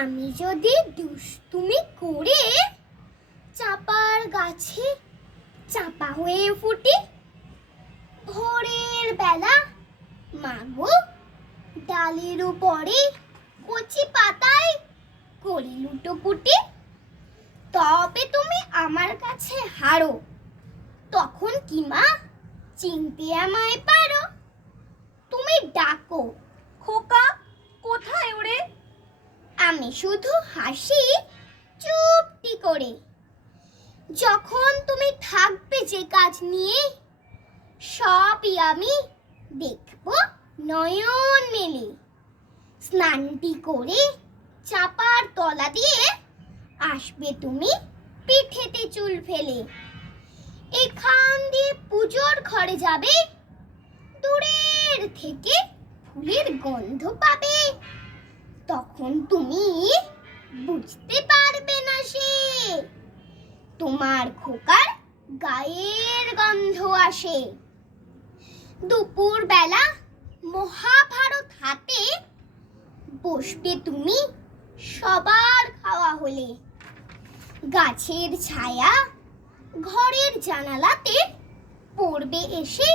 আমি যদি দুষ্টুমি করে চাপার গাছে চাপা হয়ে ফুটি, ভোরের বেলা মাগো ডালের উপরে কচি পাতায় করি লুটোপুটি, তবে তুমি আমার কাছে হারো, তখন কি মা চিনতে আমায় পারো? তুমি ডাকো, খোকা কোথায় ওরে? আমি শুধু হাসি চুপটি করে। যখন তুমি থাকবে যে কাজ নিয়ে, সবই আমি দেখব নয়ন মেলে। স্নানটি করে চাপার তলা দিয়ে আসবে তুমি পিঠেতে চুল ফেলে। এখান দিয়ে পুজোর ঘরে যাবে, দূরের থেকে ফুলের গন্ধ পাবে। তখন তুমি বুঝতে পারবে না সে তোমার খোকার গায়ের গন্ধ আসে। দুপুর বেলা মহাভারত হাতে বসবে তুমি সবার খাওয়া হলে। গাছের ছায়া ঘরের জানালাতে পড়বে এসে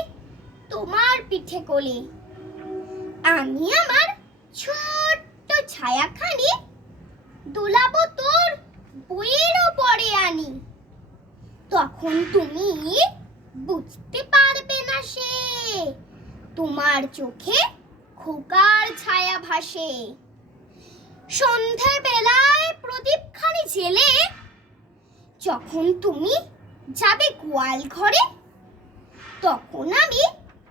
তোমার পিঠে কোলে। আমি আমার ছোট্ট ছায়াখানি দোলাবো তোর বইয়ের ওপরে আনি। তখন তুমি বুঝতে পারবে না সে তোমার চোখে খোকার ছায়া ভাসে। সন্ধ্যা বেলায় প্রদীপখানি জেলে যখন তুমি যাবে গোয়াল ঘরে, তখন আমি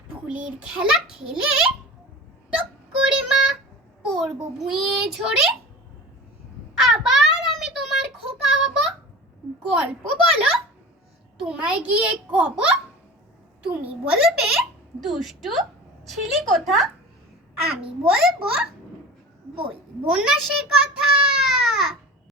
ফুলের খেলা খেলে টুক করে মা পড়বো ভুঁইয়ে ঝরে। আবার আমি তোমার খোকা হব, গল্প বলো তোমায় গিয়ে কব। তুমি বলবে দুষ্টু ছিলি কোথা? আমি বলবো না সে কথা।